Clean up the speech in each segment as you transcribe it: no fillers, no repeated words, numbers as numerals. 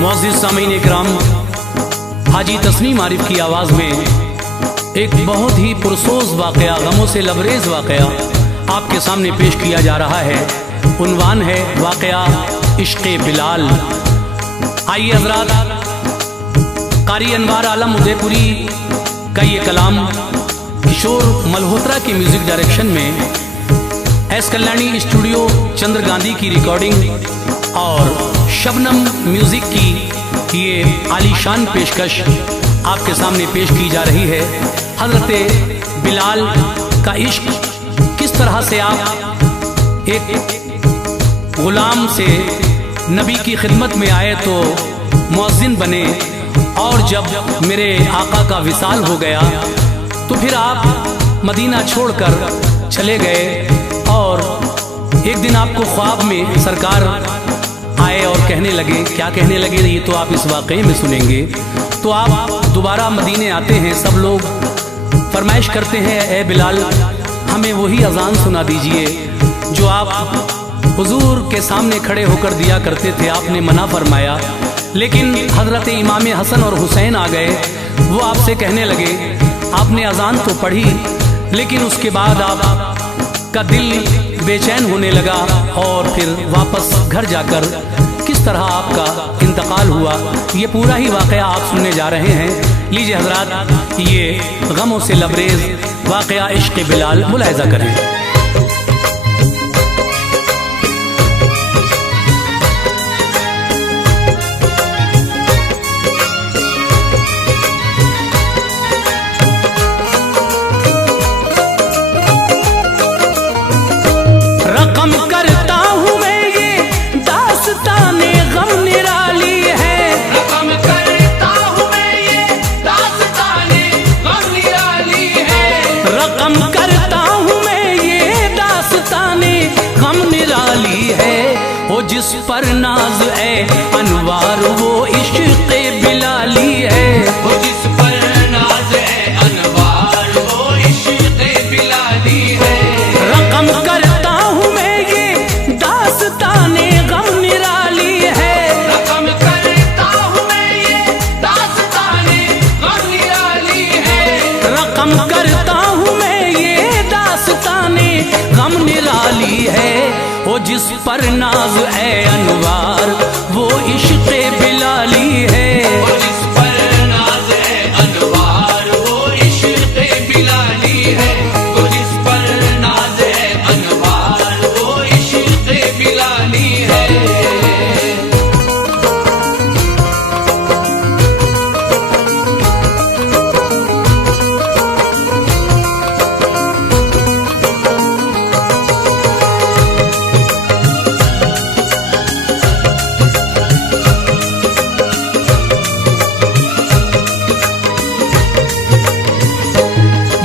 मुअज़्ज़िज़ सामीन इकराम, हाजी तस्नीम आरिफ की आवाज़ में एक बहुत ही पुरसोज वाक़या, गमों से लबरेज वाक़या आपके सामने पेश किया जा रहा है। उन्वान है वाक़या इश्क़े बिलाल। आइए हज़रात, कारी अनवार आलम उदयपुरी का ये कलाम किशोर मल्होत्रा की म्यूज़िक डायरेक्शन में एस कल्याणी स्टूडियो चंद्र गांधी की रिकॉर्डिंग और शबनम म्यूज़िक की ये आलीशान पेशकश आपके सामने पेश की जा रही है। हज़रत बिलाल का इश्क, किस तरह से आप एक गुलाम से नबी की खिदमत में आए तो मुअज़्ज़िन बने, और जब मेरे आका का विसाल हो गया तो फिर आप मदीना छोड़कर चले गए। और एक दिन आपको ख्वाब में सरकार आए और कहने लगे, क्या कहने लगे ये तो आप इस वाक़ये में सुनेंगे। तो आप दोबारा मदीने आते हैं, सब लोग फरमाइश करते हैं, ए बिलाल हमें वही अजान सुना दीजिए जो आप हुजूर के सामने खड़े होकर दिया करते थे। आपने मना फरमाया, लेकिन हज़रत इमाम हसन और हुसैन आ गए। वो आपसे कहने लगे, आपने अजान तो पढ़ी लेकिन उसके बाद आपका दिल बेचैन होने लगा, और फिर वापस घर जाकर किस तरह आपका इंतकाल हुआ, ये पूरा ही वाक़या आप सुनने जा रहे हैं। लीजिए हज़रात, ये गमों से लबरेज वाक़या इश्क़े बिलाल मुलाहिज़ा करें। जिस पर नाज है अनवार वो इश्क़े बिलाली है, वो जिस पर नाज है अनवार वो इश्क़े बिलाली है। रकम करता हूँ मैं ये दास्ताने गम निराली है, रकम करता हूँ मैं ये दास्ताने गम निराली है, रकम करता हूँ मैं ये दास्ताने गम निराली है। वो जिस पर नाज है अनवार वो इश्क़े बिलाली है, वो जिस पर नाज है अनवार वो इश्क़े बिलाली है, वो जिस पर नाज है अनवार वो इश्क़े बिलाली है।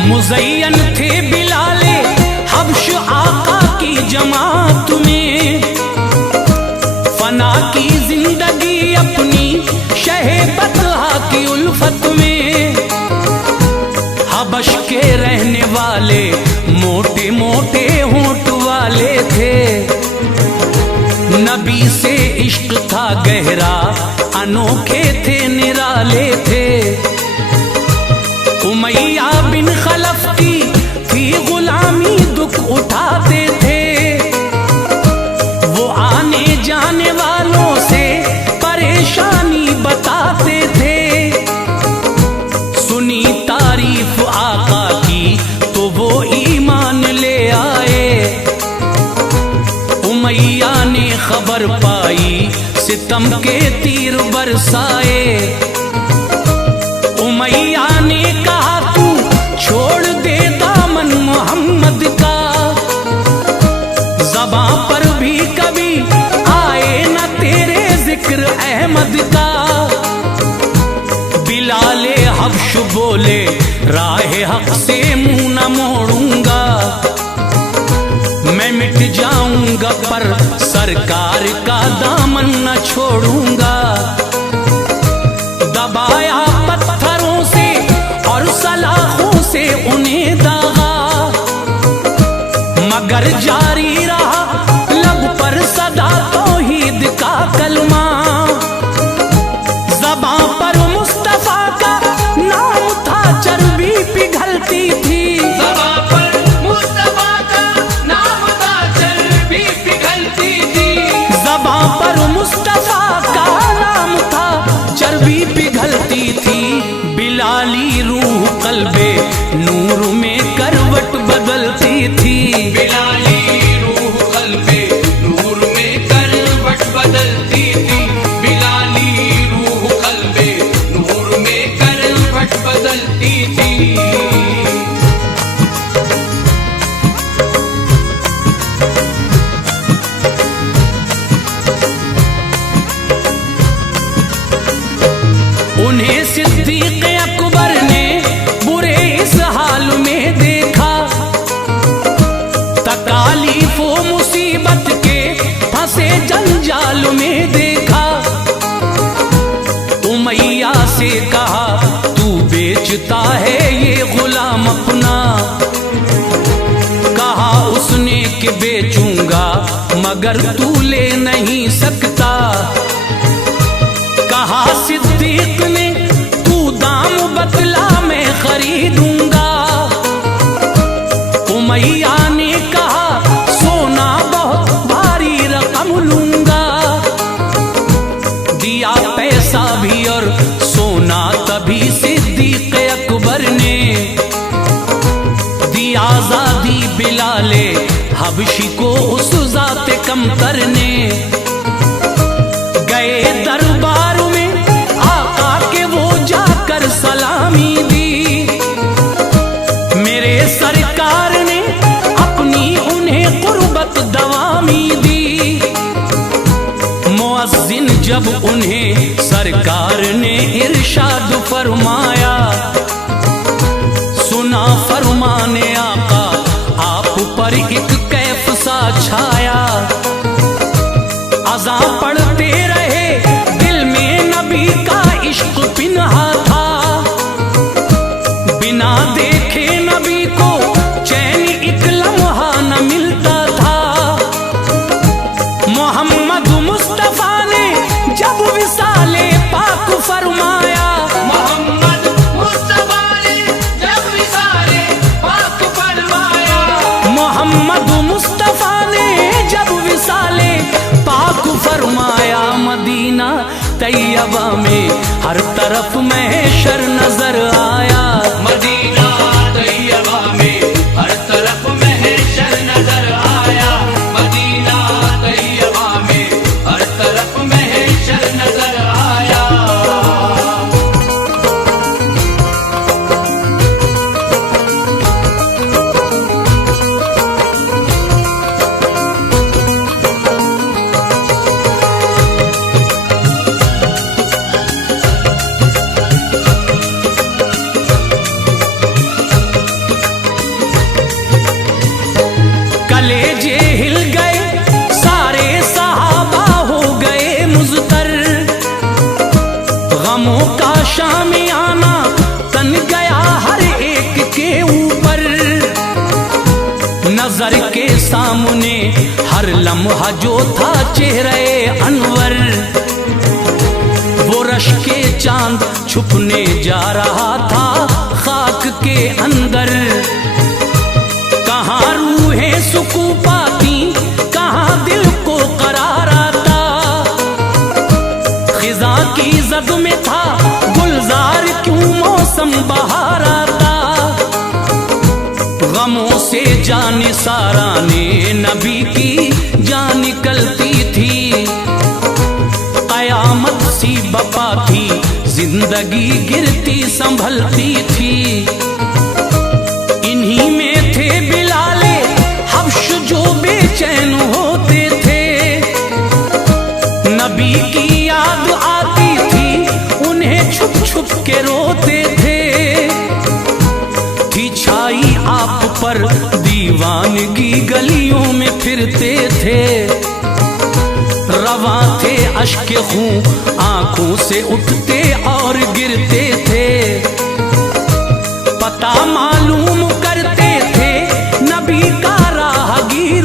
मुज़य्यन थे बिलाले हब्श आका की जमात में, फना की जिंदगी अपनी शहे बतहा की उल्फत में। हबश के रहने वाले मोटे मोटे होंठ वाले थे, नबी से इश्क था गहरा अनोखे थे निराले थे। उमैया बिन खलफ की थी गुलामी दुख उठाते थे, वो आने जाने वालों से परेशानी बताते थे। सुनी तारीफ आका की तो वो ईमान ले आए, उमैया ने खबर पाई सितम के तीर बरसाए। उमैया ने कहा तू छोड़ दे दामन मोहम्मद का, ज़बां पर भी कभी आए न तेरे जिक्र अहमद का। बिलाले हब्श बोले राहे हक से मुंह न मोड़ूंगा, मैं मिट जाऊंगा पर सरकार का दामन न छोड़ूंगा। दबाया पत्थरों से और सलाखों से उन्हें दागा, मगर कर जारी रहा लब पर सदा तौहीद का कलमा। ज़बां पर मुस्तफा का नाम था, चर्बी पिघलती थी। ज़बां पर मुस्तफा का नाम था, चर्बी पिघलती थी। ज़बां पर मुस्तफा का नाम था, चर्बी पिघलती थी। बिलाली रूह कल्बे नूर में करवट बदलती थी। बिलाली रूह कल्बे नूर में करवट बदलती थी। बिलाली रूह कल्बे नूर में करवट बदलती थी। उन्हें सिद्दीक़ अकबर ने बुरे इस हाल में देखा, तकालीफ व मुसीबत के फंसे जंजाल में देखा। उमैया से कहा तू बेचता है ये गुलाम अपना, कहा उसने कि बेचूंगा मगर तू ले नहीं सकता। कहा सिद्दीक ने तू दाम बतला मैं खरीदूंगा। उमैया ने कहा सोना बहुत भारी रकम लूंगा। दिया पैसा भी और सोना तभी सिद्दीक अकबर ने, दिया आजादी बिलाले हबशी को उस जाते कमतर ने। गए दरबार में आका के वो जाकर सलामी दी, मेरे सरकार ने अपनी उन्हें कुर्बत दवामी दी। मुअज्जिन जब उन्हें सरकार ने इरशाद फरमाया, सुना फरमाने आका आप पर एक कैफ सा छाया। अज़ां पढ़ते रहे दिल में नबी का इश्क पिन्हा था, बिना देखे नबी को चैन एक लम्हा न मिलता था। मोहम्मद मुस्तफा ने जब विसाले पाक फरमाया, मोहम्मद मुस्तफा ने जब विसाले पाक फरमाया। मोहम्मद मुस्तफा ने जब विसाले पाक फरमाया। मदीना तैयबा में हर तरफ महशर नजर आया। मदीना तैयबा में हर तरफ महशर नजर आया। मदीना तैयबा में हर तरफ महशर नजर आया। कलेजे हिल गए सारे सहाबा हो गए मुज़तर, गमों का शामियाना तन गया हर एक के ऊपर। नजर के सामने हर लम्हा जो था चेहरे अनवर, वो रश के चांद छुपने जा रहा था खाक के अंदर। कहाँ रूहें सुकून पाती, कहाँ दिल को करार आता। खिजा की जद में था गुलजार क्यों मौसम बहार आता। गमों से जाने सारा ने नबी की जान निकलती थी। कयामत सी बपा थी, जिंदगी गिरती संभलती थी। इन्हीं में थे बिलाले हब्श जो बेचैन होते थे। नबी की याद आती थी, उन्हें छुप छुप के रोते थे। थी छाई आप पर दीवानगी, गलियों में फिरते थे। रवा थे अश्क खूं आंखों से उठते और गिरते थे। पता मालूम करते थे नबी का राहगीर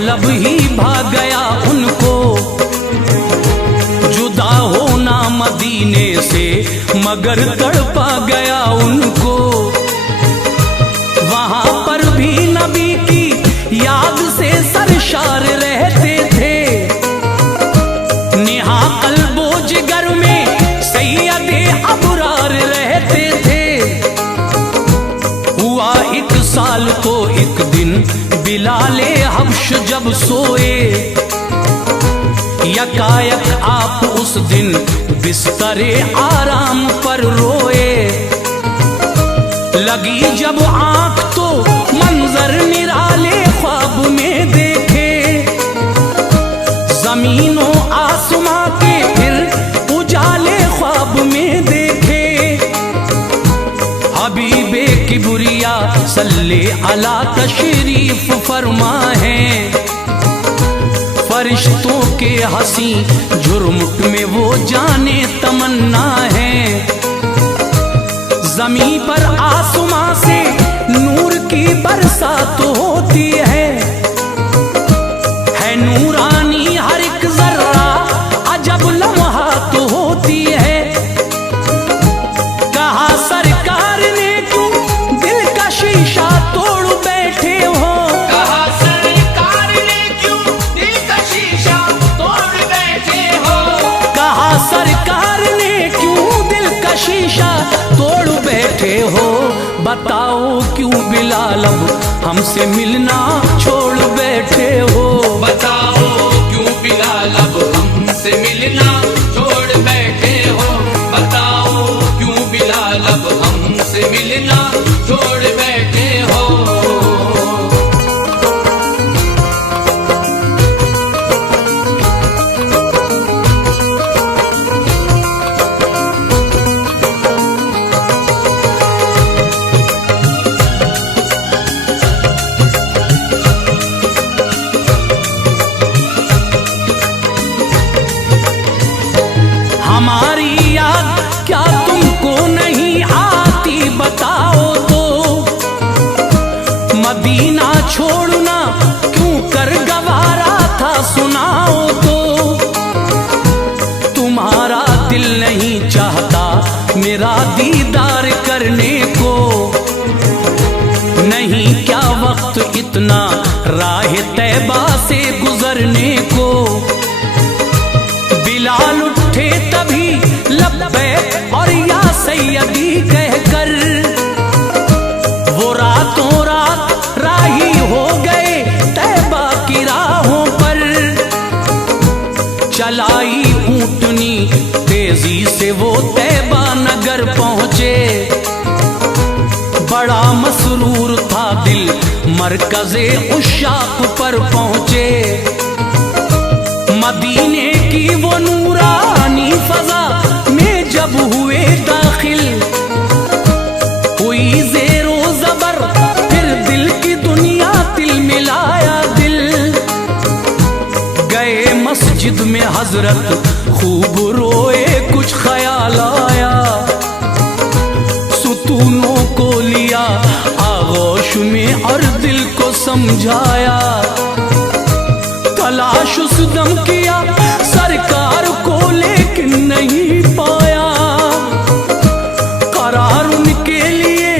तलब ही भाग गया उनको, जुदा होना मदीने से मगर तड़पा गया उनको। वहां पर भी नबी की याद से सरशार रहते थे, नेहा कल्बो जिगर में सैयदे अबरार रहते थे। हुआ 1 साल को एक दिन बिलाले हब्श जब सोए, यकायक आप उस दिन बिस्तरे आराम पर रोए। लगी जब आंख तो मंजर निराले ख्वाब में देखे, जमीनों आसमां के फिर उजाले ख्वाब में देखे। हबीबे किबरिया सल्ले अला तशरीफ फरमा है, फरिश्तों के हंसी झुरमुट में वो जाने तमन्ना है। जमीन पर आसमां से नूर की बरसात होती है नूरानी हर एक जर्रा अजब लम्हा तो होती है। कहा सरकार ने क्यों दिल का शीशा तोड़ बैठे हो, कहा सरकार ने क्यों दिल का शीशा तोड़ बैठे हो, कहा सरकार ने क्यों दिल का शीशा तोड़ बैठे हो। बताओ क्यों बिलाल अब हमसे मिलना छोड़ बैठे हो, बताओ क्यों बिलाल अब हमसे मिलना छोड़ बैठे हो, बताओ क्यों बिलाल अब हमसे मिलना छोड़ बैठे हो। हमारी याद क्या तुमको नहीं आती बताओ तो, मदीना छोड़ना क्यों कर गवारा था सुनाओ तो। तुम्हारा दिल नहीं चाहता मेरा दीदार करने को, नहीं क्या वक्त इतना राह तैबा से गुजरने को। बिलाल उठे तभी लब्बैक और या सैयदी कहकर, वो रातों रात राही हो गए तैबा की राहों पर। चलाई ऊंटनी तेजी से वो तैबा नगर पहुंचे, बड़ा मसरूर था दिल मरकज़े उशाक पर पहुंचे। मदीने की वो नूरानी फजा में जब हुए दाखिल, हुई ज़ेरो ज़बर फिर दिल की दुनिया तिल मिलाया दिल। गए मस्जिद में हजरत खूब रोए कुछ ख्याल आया, सुतूनों को लिया आगोश में और दिल को समझाया। तलाश उस दम किया सरकार को लेकिन नहीं पाया, करार उनके लिए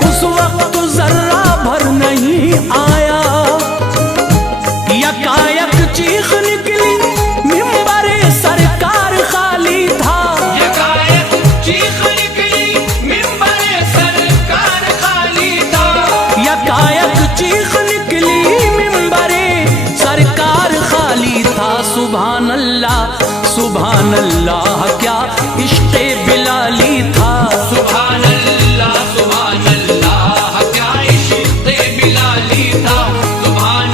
उस वक्त जर्रा भर नहीं आया। यकायक चीख निकली मिंबरे सरकार खाली था, यकायक चीख निकली मिंबरे सरकार खाली था, यकायक चीख निकली मिंबरे सरकार खाली था। सुभान अल्लाह क्या इश्क़े बिलाली था, सुभान अल्लाह क्या इश्क़े बिलाली था, सुभान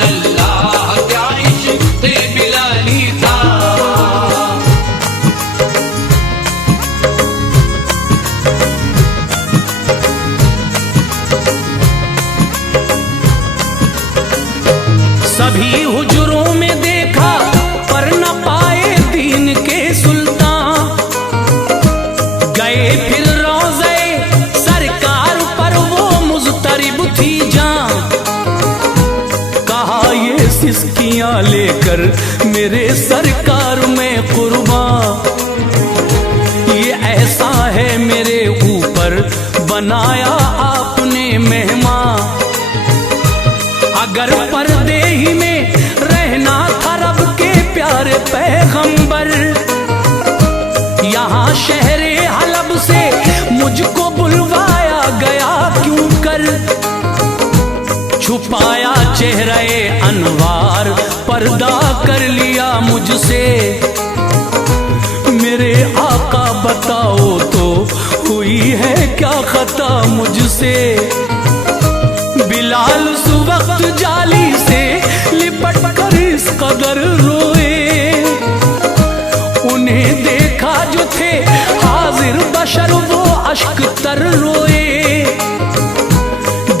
अल्लाह क्या इश्क़े बिलाली था। सभी हुजरों में देखा पर न पाए दीन के सुल्तान, गए फिर रोज़े सरकार पर वो मुज़तरिब थी जान। सिसकियां लेकर मेरे सरकार में कुर्बान। ये ऐसा है मेरे ऊपर बनाया आपने मेहमान। अगर पर्दे ही में रहना था रब के प्यारे पैगंबर, यहाँ शहरे हलब से मुझको बुलवाया गया क्यों कर। छुपाया चेहरे अनवार, पर्दा कर लिया मुझसे। मेरे आका बताओ तो हुई है क्या खता मुझसे। बिलाल उस वक्त जाली से लिपट कर इस कदर रोए। उन्हें देखा जो थे हाजिर बशर वो अश्क तर रोए।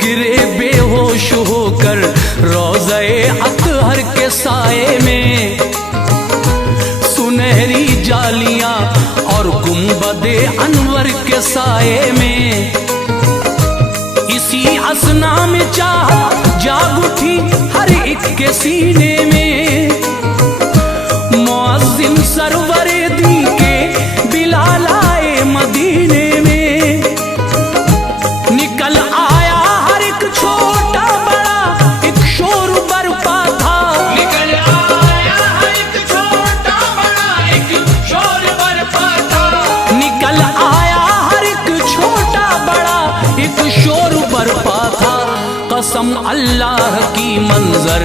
गिरे बेहोश होकर रोज़े अतहर के साए में। सुनहरी जालियां और गुंबदे अनवर के साए में। इसी असना में चाह जाग उठी हर एक के सीने में। मुअज्जिन सरवरे दी के बिलाल आए मदीने में। निकल आया हर एक छोटा बड़ा, एक शोर बरपा था। निकल आया हर एक छोटा बड़ा, एक शोर बरपा था। निकल आया हर एक छोटा बड़ा, एक शोर बरपा था। कसम अल्लाह की मंजर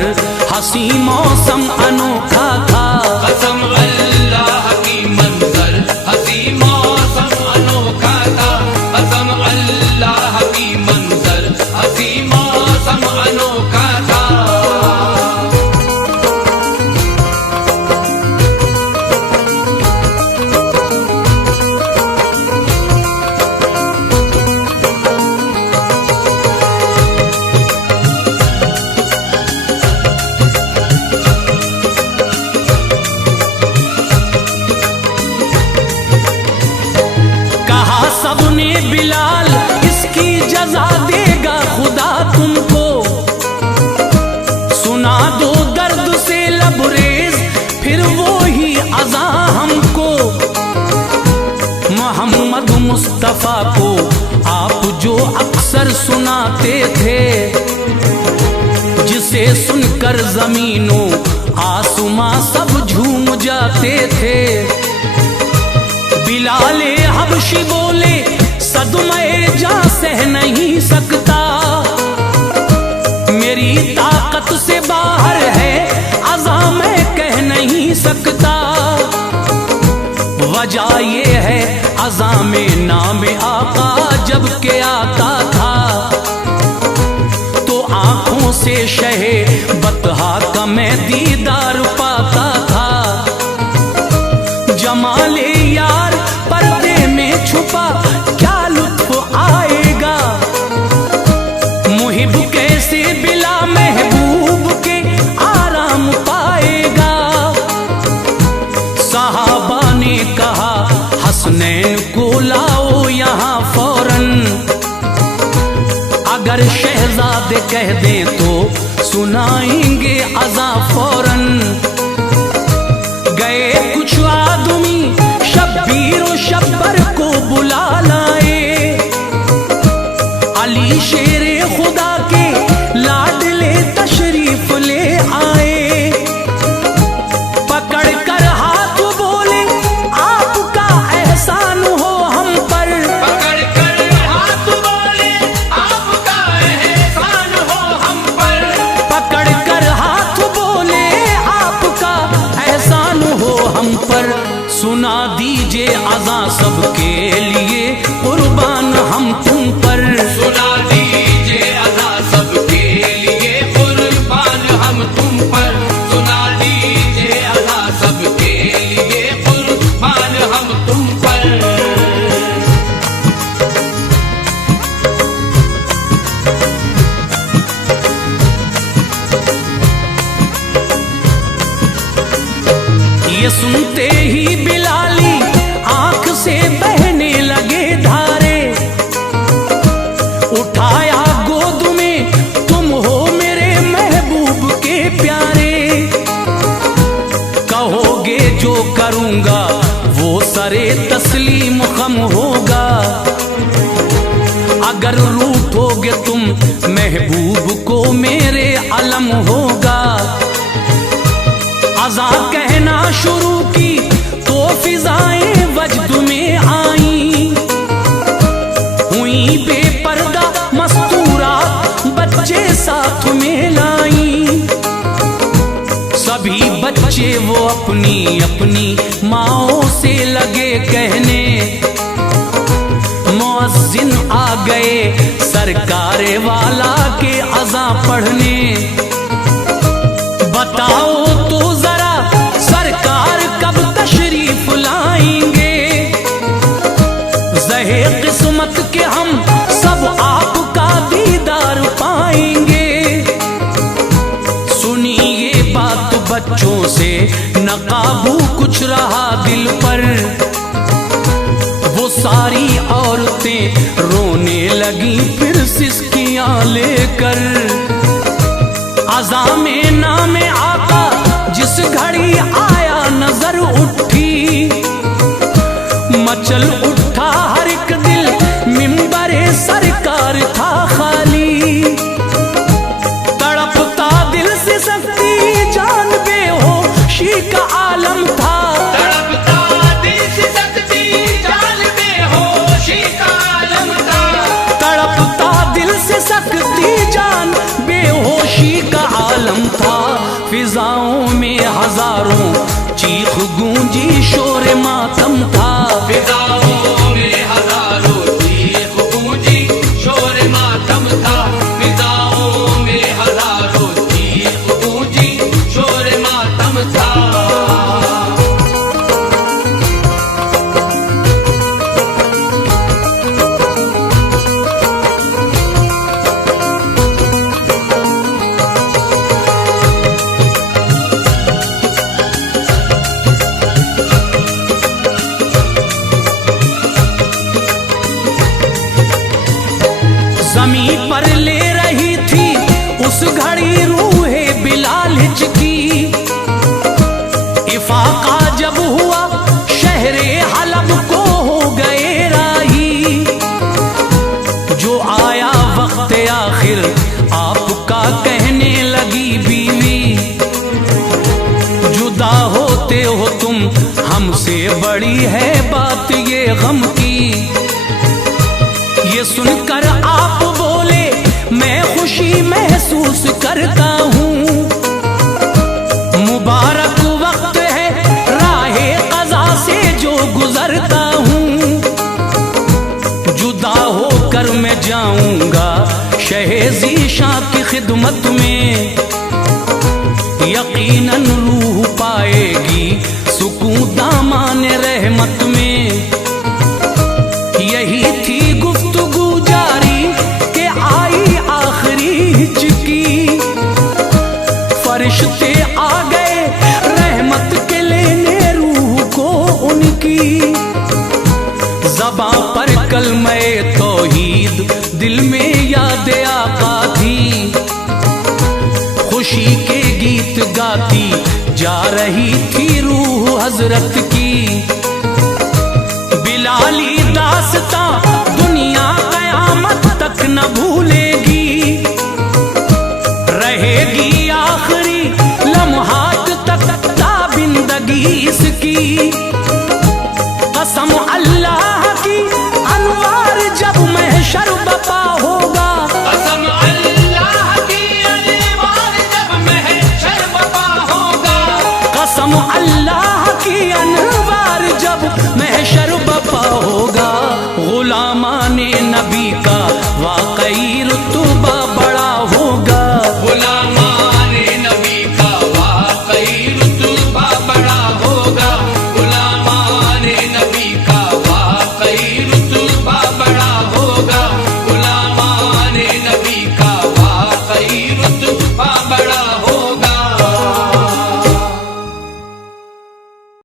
हंसी मौसम अनोखा था। कसम अल्लाह की मंजर हंसी मौसम अनोखा था। कसम अल्लाह की मंजर हंसी मौसम अनोखा था। सबने बिलाल इसकी जजा देगा खुदा तुमको। सुना दो दर्द से लबरेज फिर वो ही अज़ा हमको। मोहम्मद मुस्तफ़ा को आप जो अक्सर सुनाते थे, जिसे सुनकर जमीनों आसमां सब झूम जाते थे। बिलाले हबशी बोले सदमे जा सह नहीं सकता। मेरी ताकत से बाहर है अज़ा मैं कह नहीं सकता। वजह ये है अज़ा में नाम आका जब के आता था, तो आंखों से शहे बतहा का मैं दीदार पाता था। जमाले यार पर्दे में छुपा क्या लुत्फ आएगा। मुहिब कैसे बिला महबूब के आराम पाएगा। सहाबा ने कहा हसनैन को लाओ यहाँ फौरन। अगर शहजादे कह दें तो सुनाएंगे अज़ा फौरन। गए कुछ आदमी शब्बीर और शब्बर को बुला लाए। अली शेरे खुदा के लाडले तशरीफ ले आए। पकड़ कर हाथ बोले आपका एहसान हो हम पर। पकड़ कर हाथ बोले आपका एहसान हो हम पर। पकड़ कर हाथ बोले आपका एहसान हो हम पर। सुना दीजिए अज़ा सबके लिए कुर्बान हम तुम पर। सुना दीजिए अज़ा सबके लिए कुर्बान हम तुम पर। सुना दीजिए अज़ा सबके लिए कुर्बान हम तुम पर। ये सुनते ही बिलाली आंख से बहने लगे धारे। उठाया गोद में तुम हो मेरे महबूब के प्यारे। तुम महबूब को मेरे अलम होगा। अज़ा कहना शुरू की तो फिजाएं वजद में आई, हुई बेपर्दा मस्तूरा बच्चे साथ में लाई। सभी बच्चे वो अपनी अपनी माओ से लगे कहने, मुअज्जिन आ गए सरकारे वाला के अज़ा पढ़ने। बताओ तो जरा सरकार कब तशरीफ लाएंगे, ज़हे किस्मत के हम सब आपका दीदार पाएंगे। सुनी ये बात बच्चों से न काबू कुछ रहा दिल पर, वो सारी औरतें रोने लगी फिर सिसकियां लेकर। अज़ा में नाम आका जिस घड़ी आया नजर उठी, मचल उठा हर एक दिल, मिंबरे सरकार था खाली। तड़पता दिल से सकती जान बेहोशी का आलम था, तड़पता दिल से सकती जान बेहोशी का आलम था, तड़पता दिल से सकती जान बेहोशी का आलम था। फिजाओं में हजारों चीख गूंजी शोर मातम था, फिजाओं में हजारों चीख गूंजी शोर मातम था, फिजाओं में हजारों चीख गूंजी शोर मातम था। ज़मीं पर ले रही थी उस घड़ी रूहे बिलाल हिचकी। इफाका जब हुआ शहरे हलब को हो गए राही, जो आया वक्त आखिर आपका कहने लगी बीवी। जुदा होते हो तुम हमसे बड़ी है बात ये गम की। ये सुनकर आप बोले मैं खुशी महसूस करता हूँ, मुबारक वक्त है राहे क़ज़ा से जो गुजरता हूँ। जुदा होकर मैं जाऊंगा शहे ज़ीशां की खिदमत में, यकीनन रूह पाएगी सुकून दामान रहमत में। यही थी गुफ्तगू जारी के आई आखिरी हिचकी, फरिश्ते आ गए रहमत के लेने रूह को उनकी। ज़बां पर कलमे तौहीद दिल में याद आका थी, खुशी के गीत गाती जा रही थी रूह हजरत की। बिलाली दास्तां दुनिया कयामत तक न भूलेगी, रहे